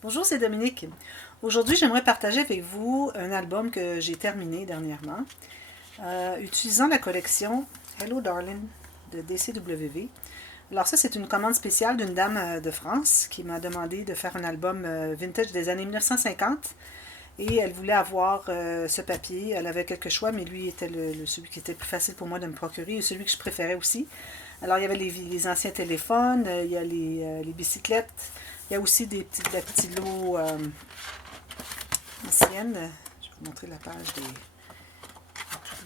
Bonjour, c'est Dominique. Aujourd'hui, j'aimerais partager avec vous un album que j'ai terminé dernièrement, utilisant la collection Hello Darling de DCWV. Alors ça, c'est une commande spéciale d'une dame de France qui m'a demandé de faire un album vintage des années 1950 et elle voulait avoir ce papier. Elle avait quelques choix, mais lui était celui qui était le plus facile pour moi de me procurer et celui que je préférais aussi. Alors il y avait les anciens téléphones, il y a les bicyclettes, il y a aussi des petits lots anciennes. Je vais vous montrer la page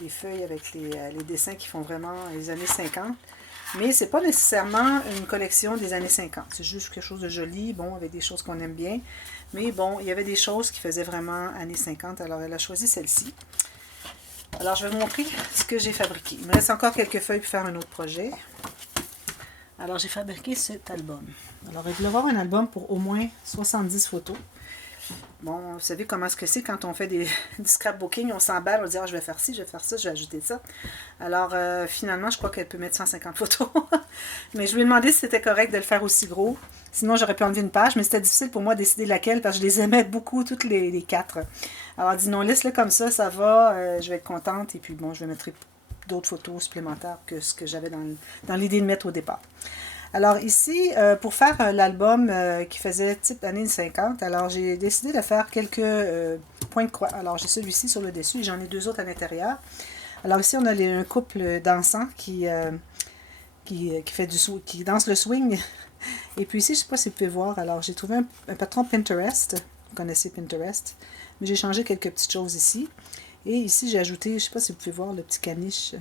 des feuilles avec les dessins qui font vraiment les années 50. Mais c'est pas nécessairement une collection des années 50. C'est juste quelque chose de joli, bon, avec des choses qu'on aime bien. Mais bon, il y avait des choses qui faisaient vraiment années 50, alors elle a choisi celle-ci. Alors je vais vous montrer ce que j'ai fabriqué. Il me reste encore quelques feuilles pour faire un autre projet. Alors j'ai fabriqué cet album. Alors il voulait avoir un album pour au moins 70 photos. Bon, vous savez comment est-ce que c'est quand on fait du scrapbooking, on s'emballe, on dit ah, je vais faire ci, je vais faire ça, je vais ajouter ça. Alors finalement, je crois qu'elle peut mettre 150 photos. Mais je lui ai demandé si c'était correct de le faire aussi gros. Sinon, j'aurais pu enlever une page, mais c'était difficile pour moi de décider laquelle parce que je les aimais beaucoup, toutes les quatre. Alors, elle dit non, laisse-le comme ça va, je vais être contente. Et puis bon, je vais mettre d'autres photos supplémentaires que ce que j'avais dans l'idée de mettre au départ. Alors ici, pour faire l'album qui faisait type années 50, alors j'ai décidé de faire quelques points de croix. Alors j'ai celui-ci sur le dessus et j'en ai deux autres à l'intérieur. Alors ici, on a un couple dansant qui danse le swing. Et puis ici, je ne sais pas si vous pouvez voir, alors j'ai trouvé un patron Pinterest. Vous connaissez Pinterest. Mais j'ai changé quelques petites choses ici. Et ici, j'ai ajouté, je ne sais pas si vous pouvez voir, le petit caniche.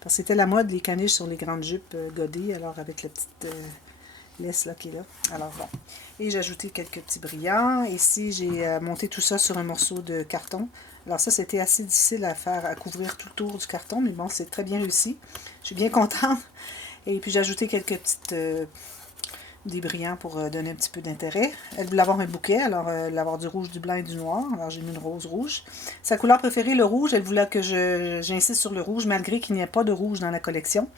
Parce que c'était la mode, les caniches sur les grandes jupes godées, alors avec la petite laisse là qui est là. Alors voilà. Et j'ai ajouté quelques petits brillants. Ici, j'ai monté tout ça sur un morceau de carton. Alors ça, c'était assez difficile à faire, à couvrir tout le tour du carton, mais bon, c'est très bien réussi. Je suis bien contente. Et puis j'ai ajouté quelques petites des brillants pour donner un petit peu d'intérêt. Elle voulait avoir un bouquet, alors elle voulait avoir du rouge, du blanc et du noir. Alors j'ai mis une rose rouge. Sa couleur préférée, le rouge, elle voulait que j'insiste sur le rouge, malgré qu'il n'y ait pas de rouge dans la collection.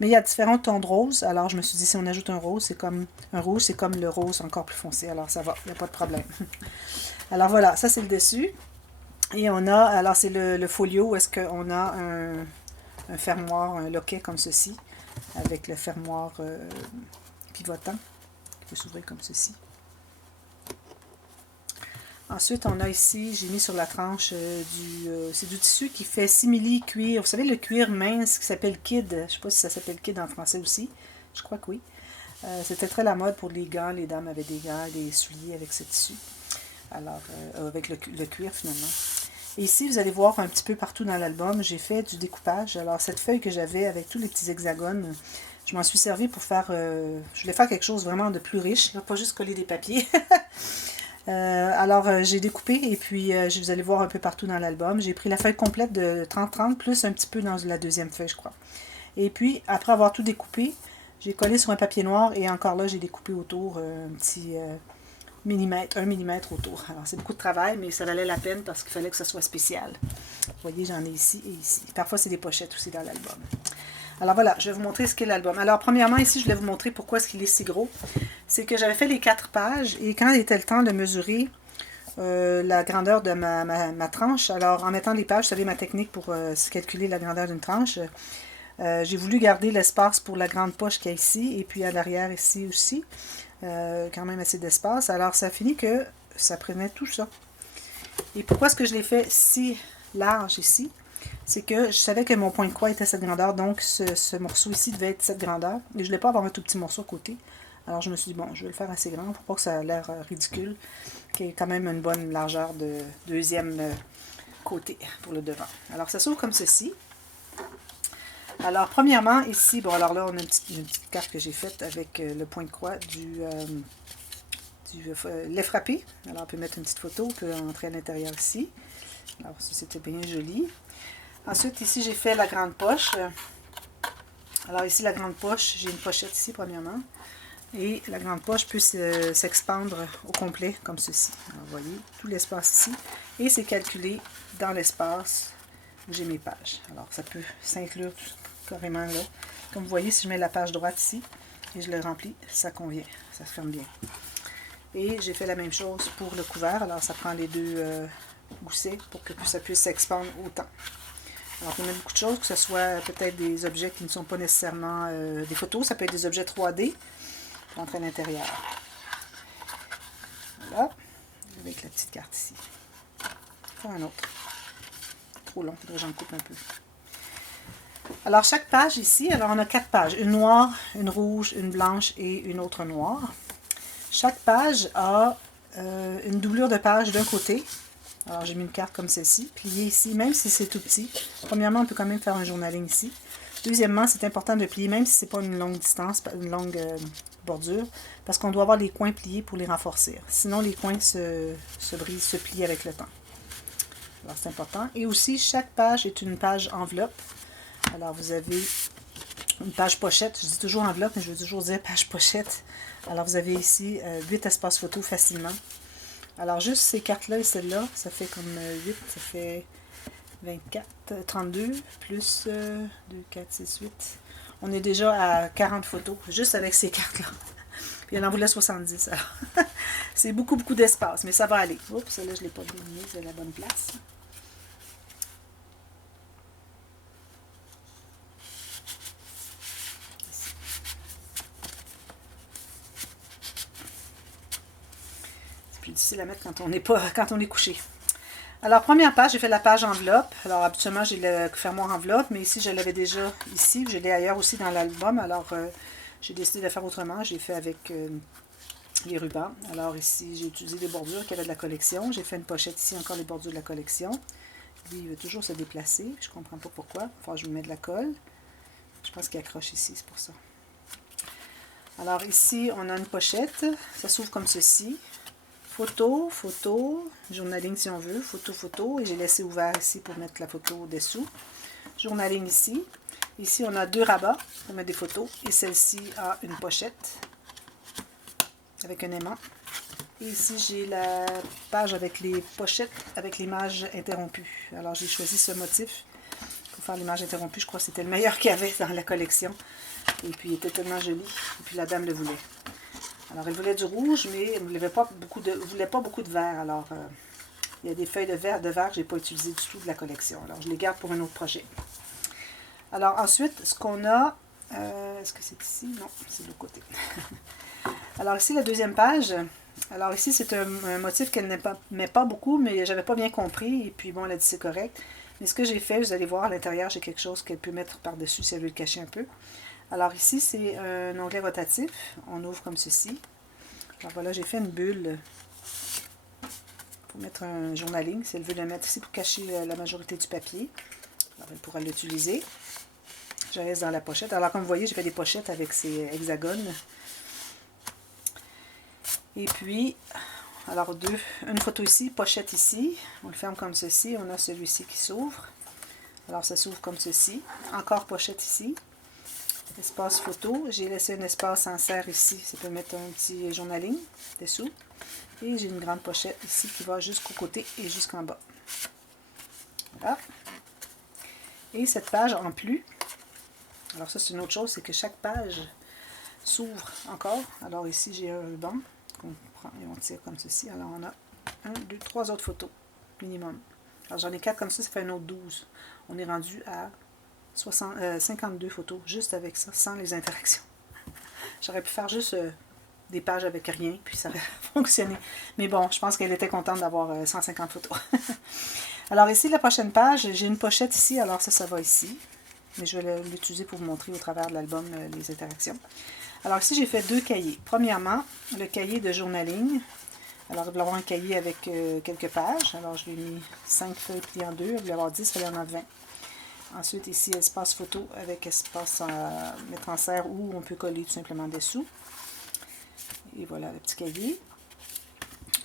Mais il y a différents tons de rose, alors je me suis dit si on ajoute un rose, c'est comme un rouge, c'est comme le rose encore plus foncé, alors ça va, il n'y a pas de problème. Alors voilà, ça c'est le dessus. Et on a, alors c'est le folio où est-ce qu'on a un fermoir, un loquet comme ceci, avec le fermoir pivotant, qui peut s'ouvrir comme ceci. Ensuite, on a ici, j'ai mis sur la tranche c'est du tissu qui fait simili cuir. Vous savez, le cuir mince qui s'appelle Kid. Je ne sais pas si ça s'appelle Kid en français aussi. Je crois que oui. C'était très la mode pour les gants. Les dames avaient des gants, des souliers avec ce tissu. Alors, avec le cuir finalement. Et ici, vous allez voir un petit peu partout dans l'album, j'ai fait du découpage. Alors, cette feuille que j'avais avec tous les petits hexagones, je m'en suis servi pour faire... je voulais faire quelque chose vraiment de plus riche, pas juste coller des papiers. Alors, j'ai découpé et puis vous allez voir un peu partout dans l'album. J'ai pris la feuille complète de 30-30 plus un petit peu dans la deuxième feuille, je crois. Et puis, après avoir tout découpé, j'ai collé sur un papier noir et encore là, j'ai découpé autour un petit millimètre, 1 millimètre autour. Alors, c'est beaucoup de travail, mais ça valait la peine parce qu'il fallait que ça soit spécial. Vous voyez, j'en ai ici et ici. Parfois, c'est des pochettes aussi dans l'album. Alors voilà, je vais vous montrer ce qu'est l'album. Alors premièrement, ici, je voulais vous montrer pourquoi est-ce qu'il est si gros. C'est que j'avais fait les 4 pages et quand il était le temps de mesurer la grandeur de ma tranche, alors en mettant les pages, vous savez ma technique pour calculer la grandeur d'une tranche, j'ai voulu garder l'espace pour la grande poche qu'il y a ici et puis à l'arrière ici aussi, quand même assez d'espace. Alors ça a fini que ça prenait tout ça. Et pourquoi est-ce que je l'ai fait si large ici? C'est que je savais que mon point de croix était cette grandeur, donc ce morceau ici devait être cette grandeur. Et je ne voulais pas avoir un tout petit morceau à côté. Alors je me suis dit, bon, je vais le faire assez grand pour pas que ça ait l'air ridicule, qu'il y ait quand même une bonne largeur de deuxième côté pour le devant. Alors ça s'ouvre comme ceci. Alors premièrement, ici, bon alors là on a une petite carte que j'ai faite avec le point de croix du lait frappé. Alors on peut mettre une petite photo, on peut entrer à l'intérieur ici. Alors ça c'était bien joli. Ensuite, ici, j'ai fait la grande poche. Alors ici, la grande poche, j'ai une pochette ici, premièrement. Et la grande poche peut s'expandre au complet, comme ceci. Alors, vous voyez, tout l'espace ici. Et c'est calculé dans l'espace où j'ai mes pages. Alors, ça peut s'inclure carrément là. Comme vous voyez, si je mets la page droite ici et je le remplis, ça convient. Ça se ferme bien. Et j'ai fait la même chose pour le couvert. Alors, ça prend les deux goussets pour que ça puisse s'expandre autant. Alors, on a beaucoup de choses, que ce soit peut-être des objets qui ne sont pas nécessairement des photos. Ça peut être des objets 3D pour entrer à l'intérieur. Voilà. Avec la petite carte ici. Faire un autre. Trop long, il faudrait que j'en coupe un peu. Alors, chaque page ici, alors on a 4 pages. Une noire, une rouge, une blanche et une autre noire. Chaque page a une doublure de page d'un côté. Alors, j'ai mis une carte comme celle-ci, pliée ici, même si c'est tout petit. Premièrement, on peut quand même faire un journaling ici. Deuxièmement, c'est important de plier, même si ce n'est pas une longue distance, une longue bordure, parce qu'on doit avoir les coins pliés pour les renforcer. Sinon, les coins se brisent, se plient avec le temps. Alors, c'est important. Et aussi, chaque page est une page enveloppe. Alors, vous avez une page pochette. Je dis toujours enveloppe, mais je veux toujours dire page pochette. Alors, vous avez ici 8 espaces photos facilement. Alors, juste ces cartes-là et celle-là, ça fait comme 8, ça fait 24, 32, plus 2, 4, 6, 8. On est déjà à 40 photos, juste avec ces cartes-là. Puis, elle en voulait 70, alors. C'est beaucoup, beaucoup d'espace, mais ça va aller. Oups, celle-là, je ne l'ai pas mis, c'est à la bonne place. Difficile à mettre quand on est couché. Alors, première page, j'ai fait la page enveloppe. Alors, habituellement, j'ai le fermoir enveloppe, mais ici, je l'avais déjà ici. Je l'ai ailleurs aussi dans l'album. Alors, j'ai décidé de faire autrement. J'ai fait avec les rubans. Alors, ici, j'ai utilisé des bordures qu'il y avait de la collection. J'ai fait une pochette ici, encore les bordures de la collection. Lui, il veut toujours se déplacer. Je ne comprends pas pourquoi. Enfin, je lui mets de la colle. Je pense qu'il accroche ici, c'est pour ça. Alors, ici, on a une pochette. Ça s'ouvre comme ceci. Photo, photo, journaling si on veut, photo, photo, et j'ai laissé ouvert ici pour mettre la photo dessous. Journaling ici. Ici, on a 2 rabats pour mettre des photos, et celle-ci a une pochette avec un aimant. Et ici, j'ai la page avec les pochettes avec l'image interrompue. Alors, j'ai choisi ce motif pour faire l'image interrompue. Je crois que c'était le meilleur qu'il y avait dans la collection. Et puis, il était tellement joli, et puis la dame le voulait. Alors, elle voulait du rouge, mais elle ne voulait pas beaucoup de vert. Alors, il y a des feuilles de verre que je n'ai pas utilisées du tout de la collection. Alors, je les garde pour un autre projet. Alors, ensuite, ce qu'on a... est-ce que c'est ici? Non, c'est de l'autre côté. Alors, ici, la deuxième page. Alors, ici, c'est un motif qu'elle ne met pas beaucoup, mais je n'avais pas bien compris. Et puis, bon, elle a dit c'est correct. Mais ce que j'ai fait, vous allez voir, à l'intérieur, j'ai quelque chose qu'elle peut mettre par-dessus si elle veut le cacher un peu. Alors ici, c'est un onglet rotatif. On ouvre comme ceci. Alors voilà, j'ai fait une bulle pour mettre un journaling. Si elle veut le mettre ici pour cacher la majorité du papier, alors elle pourra l'utiliser. Je reste dans la pochette. Alors comme vous voyez, j'ai fait des pochettes avec ces hexagones. Et puis, alors une photo ici, pochette ici. On le ferme comme ceci. On a celui-ci qui s'ouvre. Alors ça s'ouvre comme ceci. Encore pochette ici. Espace photo, j'ai laissé un espace en serre ici, ça peut mettre un petit journaling dessous. Et j'ai une grande pochette ici qui va jusqu'au côté et jusqu'en bas. Voilà. Et cette page en plus, alors ça c'est une autre chose, c'est que chaque page s'ouvre encore. Alors ici j'ai un ruban qu'on prend et on tire comme ceci. Alors on a 1, 2, 3 autres photos minimum. Alors j'en ai 4 comme ça fait un autre 12. On est rendu à 52 photos, juste avec ça, sans les interactions. J'aurais pu faire juste des pages avec rien, puis ça aurait fonctionné. Mais bon, je pense qu'elle était contente d'avoir 150 photos. Alors ici, la prochaine page, j'ai une pochette ici, alors ça va ici. Mais je vais l'utiliser pour vous montrer au travers de l'album les interactions. Alors ici, j'ai fait 2 cahiers. Premièrement, le cahier de journaling. Alors, il va y avoir un cahier avec quelques pages. Alors, je lui ai mis 5 feuilles pliées en 2. Il va y avoir 10, il y en a 20. Ensuite, ici, espace photo avec espace à mettre en serre ou on peut coller tout simplement dessous. Et voilà le petit cahier.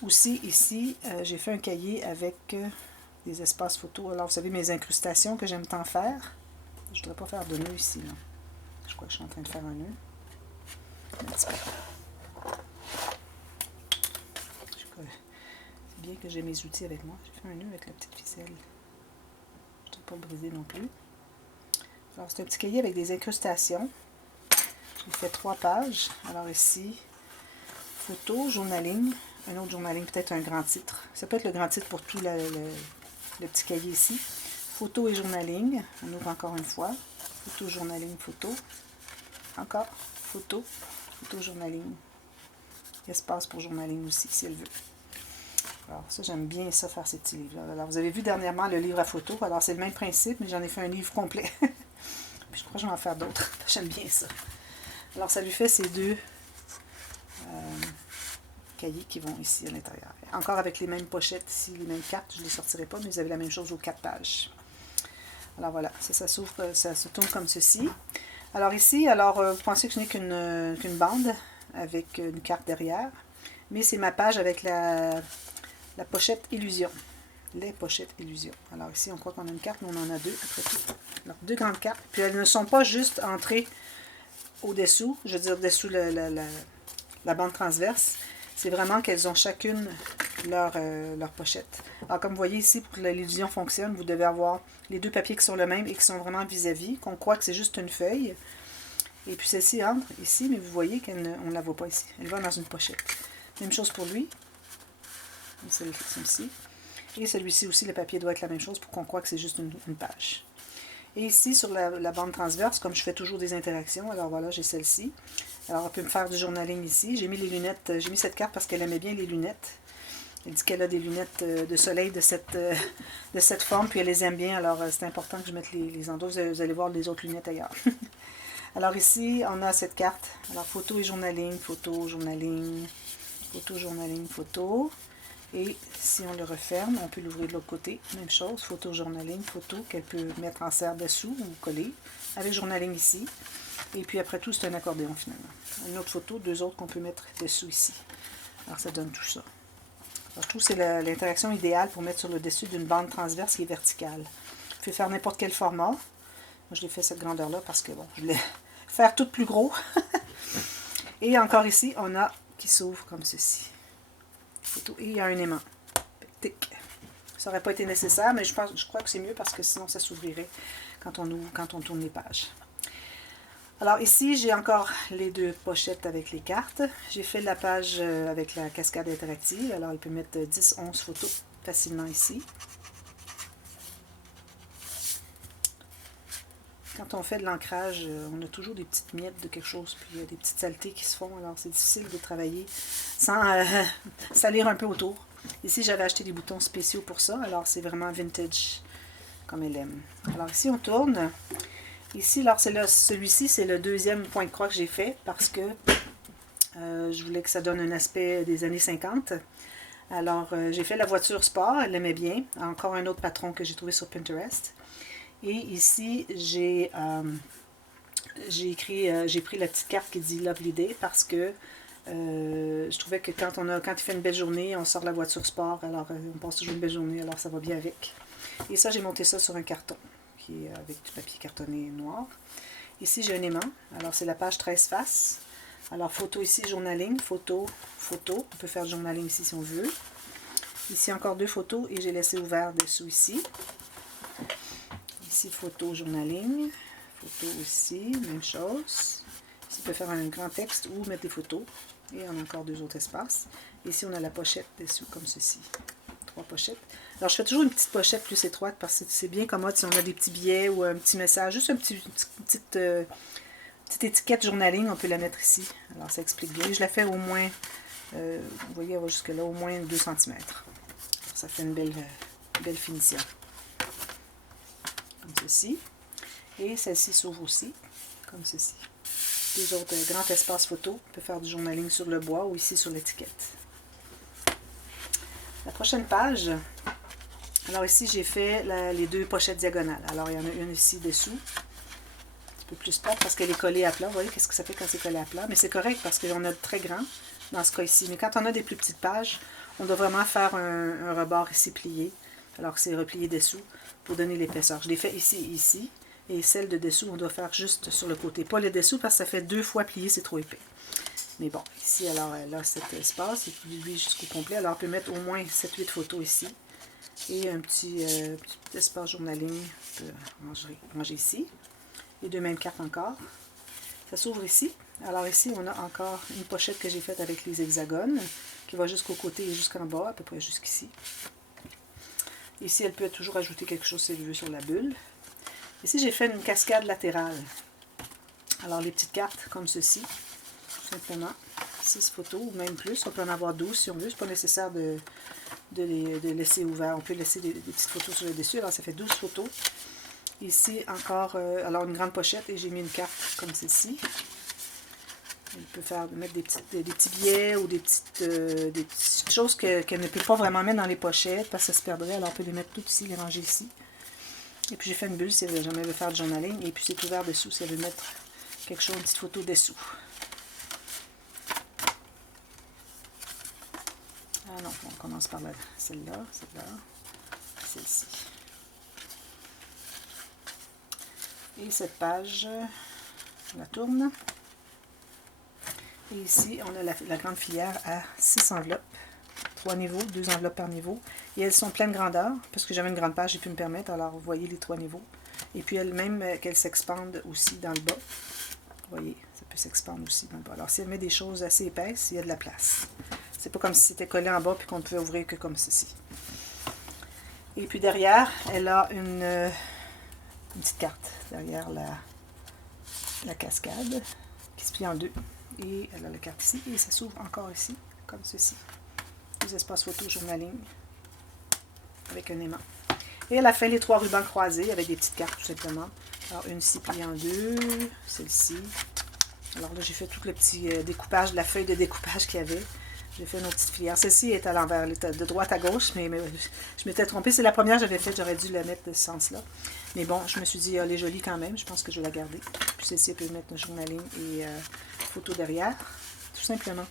Aussi, ici, j'ai fait un cahier avec des espaces photo. Alors, vous savez, mes incrustations que j'aime tant faire. Je ne voudrais pas faire de nœud ici. Là. Je crois que je suis en train de faire un nœud. Un petit peu. C'est bien que j'ai mes outils avec moi. J'ai fait un nœud avec la petite ficelle. Je ne vais pas briser non plus. Alors, c'est un petit cahier avec des incrustations. J'ai fait 3 pages. Alors ici, Photo, journaling, un autre journaling, peut-être un grand titre. Ça peut être le grand titre pour tout le petit cahier ici. Photo et journaling, on ouvre encore une fois. Photo, journaling, photo. Encore, photo, photo, journaling. Espace pour journaling aussi, si elle veut. Alors ça, j'aime bien ça, faire ces petits livres-là. Alors, vous avez vu dernièrement le livre à photo. Alors, c'est le même principe, mais j'en ai fait un livre complet. Puis, je crois que je vais en faire d'autres. J'aime bien ça. Alors, ça lui fait ces deux cahiers qui vont ici à l'intérieur. Encore avec les mêmes pochettes ici, les mêmes cartes. Je ne les sortirai pas, mais vous avez la même chose aux 4 pages. Alors, voilà. Ça s'ouvre, ça se tourne comme ceci. Alors, ici, vous pensez que ce n'est qu'une bande avec une carte derrière. Mais c'est ma page avec la pochette Illusion. Les pochettes Illusion. Alors ici, on croit qu'on a une carte, mais on en a deux après tout. Alors, deux grandes cartes. Puis elles ne sont pas juste entrées au-dessous, je veux dire dessous la bande transverse. C'est vraiment qu'elles ont chacune leur pochette. Alors comme vous voyez ici, pour que l'illusion fonctionne, vous devez avoir les deux papiers qui sont le même et qui sont vraiment vis-à-vis, qu'on croit que c'est juste une feuille. Et puis celle-ci entre ici, mais vous voyez qu'on ne la voit pas ici. Elle va dans une pochette. Même chose pour lui. Celle-ci. Et celui-ci aussi, le papier doit être la même chose pour qu'on croie que c'est juste une page. Et ici, sur la bande transverse, comme je fais toujours des interactions, alors voilà, j'ai celle-ci. Alors, on peut me faire du journaling ici. J'ai mis les lunettes, j'ai mis cette carte parce qu'elle aimait bien les lunettes. Elle dit qu'elle a des lunettes de soleil de cette forme, puis elle les aime bien. Alors, c'est important que je mette les endroits. Vous allez voir les autres lunettes ailleurs. Alors ici, on a cette carte. Alors, photo et journaling, photo, journaling, photo, journaling, photo. Et si on le referme, on peut l'ouvrir de l'autre côté. Même chose, photo, journaling, photo qu'elle peut mettre en serre dessous ou coller. Avec journaling ici. Et puis après tout, c'est un accordéon finalement. Une autre photo, deux autres qu'on peut mettre dessous ici. Alors ça donne tout ça. Alors tout, c'est l'interaction idéale pour mettre sur le dessus d'une bande transverse qui est verticale. Vous pouvez faire n'importe quel format. Moi, je l'ai fait cette grandeur-là parce que bon, je voulais faire tout plus gros. Et encore ici, on a qui s'ouvre comme ceci. Et il y a un aimant. Tic. Ça n'aurait pas été nécessaire, mais je crois que c'est mieux parce que sinon ça s'ouvrirait quand on tourne les pages. Alors ici, j'ai encore les deux pochettes avec les cartes. J'ai fait la page avec la cascade interactive. Alors il peut mettre 10-11 photos facilement ici. Quand on fait de l'ancrage, on a toujours des petites miettes de quelque chose, puis il y a des petites saletés qui se font. Alors c'est difficile de travailler sans salir un peu autour. Ici, j'avais acheté des boutons spéciaux pour ça. Alors c'est vraiment vintage, comme elle aime. Alors ici, on tourne. Ici, alors celui-ci, c'est le deuxième point de croix que j'ai fait parce que je voulais que ça donne un aspect des années 50. Alors, j'ai fait la voiture sport, elle l'aimait bien. Encore un autre patron que j'ai trouvé sur Pinterest. Et ici, j'ai pris la petite carte qui dit Lovely Day parce que je trouvais que quand il fait une belle journée, on sort la voiture sport, alors on passe toujours une belle journée, alors ça va bien avec. Et ça, j'ai monté ça sur un carton qui est avec du papier cartonné noir. Ici, j'ai un aimant. Alors, c'est la page 13 faces. Alors, photo ici, journaling, photo, photo. On peut faire du journaling ici si on veut. Ici, encore deux photos et j'ai laissé ouvert dessous ici. Ici, photo, journaling. Photo aussi, même chose. Ici, on peut faire un grand texte ou mettre des photos. Et on a encore deux autres espaces. Ici, on a la pochette dessous, comme ceci. 3 pochettes. Alors, je fais toujours une petite pochette plus étroite parce que c'est bien commode si on a des petits billets ou un petit message. Juste une petite étiquette journaling, on peut la mettre ici. Alors, ça explique bien. Je la fais au moins, vous voyez, elle va jusque là, au moins 2 cm. Ça fait une belle finition. Comme ceci. Et celle-ci s'ouvre aussi, comme ceci. Les autres grands espaces photo, on peut faire du journaling sur le bois ou ici sur l'étiquette. La prochaine page, alors ici j'ai fait les deux pochettes diagonales. Alors il y en a une ici dessous, un petit peu plus plate parce qu'elle est collée à plat. Vous voyez qu'est-ce que ça fait quand c'est collé à plat? Mais c'est correct parce qu'on a de très grand dans ce cas ici. Mais quand on a des plus petites pages, on doit vraiment faire un rebord ici plié. Alors c'est replié dessous pour donner l'épaisseur. Je l'ai fait ici. Et celle de dessous, on doit faire juste sur le côté. Pas le dessous parce que ça fait 2 fois plié, c'est trop épais. Mais bon, ici, alors, elle a cet espace, et puis lui jusqu'au complet. Alors, on peut mettre au moins 7-8 photos ici. Et un petit espace journaling, on peut ranger ici. Les deux mêmes cartes encore. Ça s'ouvre ici. Alors ici, on a encore une pochette que j'ai faite avec les hexagones, qui va jusqu'au côté et jusqu'en bas, à peu près jusqu'ici. Ici, elle peut toujours ajouter quelque chose si elle veut sur la bulle. Ici, j'ai fait une cascade latérale. Alors, les petites cartes comme ceci, tout simplement, 6 photos, ou même plus. On peut en avoir 12 si on veut. C'est pas nécessaire de les laisser ouverts. On peut laisser des petites photos sur le dessus. Alors, ça fait 12 photos. Ici, encore, alors une grande pochette, et j'ai mis une carte comme celle-ci. On peut mettre des petits billets ou des petites choses qu'elle ne peut pas vraiment mettre dans les pochettes parce que ça se perdrait. Alors, on peut les mettre toutes ici, les ranger ici. Et puis, j'ai fait une bulle si elle jamais veut faire du journaling. Et puis, c'est ouvert dessous si elle veut mettre quelque chose, une petite photo dessous. Ah non, on commence par celle-là, celle-ci. Et cette page, on la tourne. Et ici, on a la grande filière à 6 enveloppes. 3 niveaux, 2 enveloppes par niveau. Et elles sont pleines grandeur, parce que j'avais une grande page, j'ai pu me permettre. Alors, vous voyez les 3 niveaux. Et puis, elles-mêmes, qu'elles s'expandent aussi dans le bas. Vous voyez, ça peut s'expandre aussi dans le bas. Alors, si elle met des choses assez épaisses, il y a de la place. C'est pas comme si c'était collé en bas, puis qu'on ne pouvait ouvrir que comme ceci. Et puis, derrière, elle a une petite carte. Derrière la cascade, qui se plie en deux. Et elle a la carte ici, et ça s'ouvre encore ici, comme ceci. Des espaces photo journaling, avec un aimant. Et elle a fait les 3 rubans croisés, avec des petites cartes, tout simplement. Alors, une ici pliée en deux, celle-ci. Alors là, j'ai fait tout le petit découpage, de la feuille de découpage qu'il y avait. J'ai fait nos petites filières. Celle-ci est à l'envers, elle est de droite à gauche, mais je m'étais trompée. C'est la première que j'avais faite, j'aurais dû la mettre de ce sens-là. Mais bon, je me suis dit, elle est jolie quand même, je pense que je vais la garder. Puis celle-ci, elle peut mettre un journaling et photo derrière, tout simplement.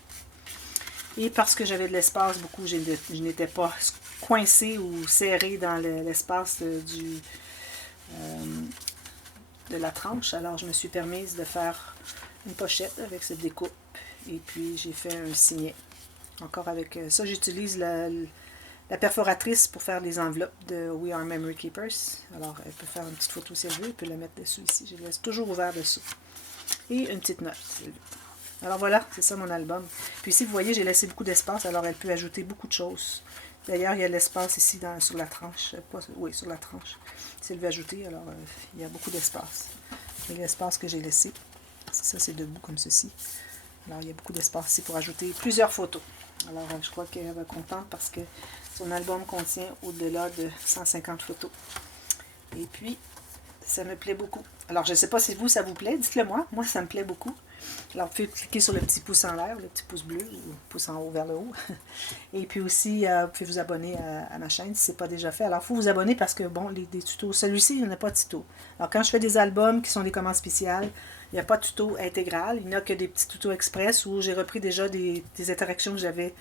Et parce que j'avais de l'espace, beaucoup, je n'étais pas coincée ou serrée dans l'espace de la tranche. Alors, je me suis permise de faire une pochette avec cette découpe. Et puis, j'ai fait un signet. Encore avec ça, j'utilise la perforatrice pour faire les enveloppes de We Are Memory Keepers. Alors, elle peut faire une petite photo si elle veut, elle peut la mettre dessous ici. Je laisse toujours ouvert dessous. Et une petite note si elle veut. Alors voilà, c'est ça mon album. Puis ici, vous voyez, j'ai laissé beaucoup d'espace, alors elle peut ajouter beaucoup de choses. D'ailleurs, il y a de l'espace ici sur la tranche. Oui, sur la tranche. Si elle veut ajouter, alors il y a beaucoup d'espace. C'est l'espace que j'ai laissé. Ça, c'est debout comme ceci. Alors, il y a beaucoup d'espace ici pour ajouter plusieurs photos. Alors, je crois qu'elle va être contente parce que son album contient au-delà de 150 photos. Et puis, ça me plaît beaucoup. Alors, je ne sais pas si vous, ça vous plaît. Dites-le moi. Moi, ça me plaît beaucoup. Alors, vous pouvez cliquer sur le petit pouce en l'air, le petit pouce bleu, ou le pouce en haut vers le haut. Et puis aussi, vous pouvez vous abonner à ma chaîne si ce n'est pas déjà fait. Alors, il faut vous abonner parce que, bon, des tutos, celui-ci, il n'y en a pas de tuto. Alors, quand je fais des albums qui sont des commandes spéciales, il n'y a pas de tuto intégral. Il n'y a que des petits tutos express où j'ai repris déjà des interactions que j'avais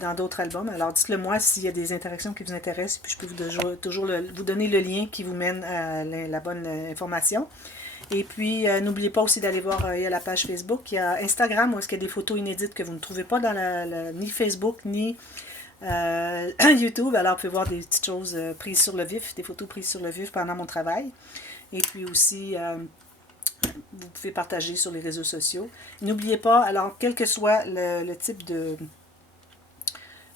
dans d'autres albums. Alors, dites-le moi s'il y a des interactions qui vous intéressent, puis je peux toujours vous donner le lien qui vous mène à la bonne information. Et puis, n'oubliez pas aussi d'aller voir, il y a la page Facebook, il y a Instagram où est-ce qu'il y a des photos inédites que vous ne trouvez pas dans ni Facebook, ni YouTube. Alors, vous pouvez voir des petites choses prises sur le vif, des photos prises sur le vif pendant mon travail. Et puis aussi, vous pouvez partager sur les réseaux sociaux. N'oubliez pas, alors, quel que soit le type de...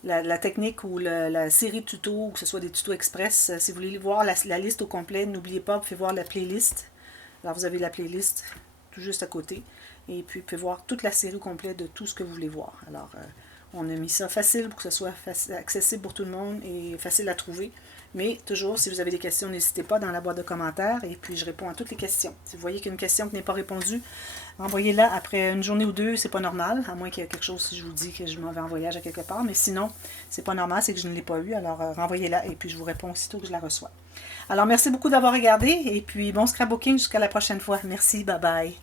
La technique ou la série de tutos, ou que ce soit des tutos express, si vous voulez voir la liste au complet, n'oubliez pas, vous pouvez voir la playlist. Alors, vous avez la playlist tout juste à côté. Et puis, vous pouvez voir toute la série complète de tout ce que vous voulez voir. Alors, on a mis ça facile pour que ce soit accessible pour tout le monde et facile à trouver. Mais toujours, si vous avez des questions, n'hésitez pas dans la boîte de commentaires. Et puis, je réponds à toutes les questions. Si vous voyez qu'il y a une question qui n'est pas répondue, envoyez-la après une journée ou deux. C'est pas normal, à moins qu'il y ait quelque chose, si je vous dis que je m'en vais en voyage à quelque part. Mais sinon, c'est pas normal, c'est que je ne l'ai pas eu. Alors, renvoyez-la et puis je vous réponds aussitôt que je la reçois. Alors, merci beaucoup d'avoir regardé. Et puis, bon scrapbooking jusqu'à la prochaine fois. Merci, bye bye.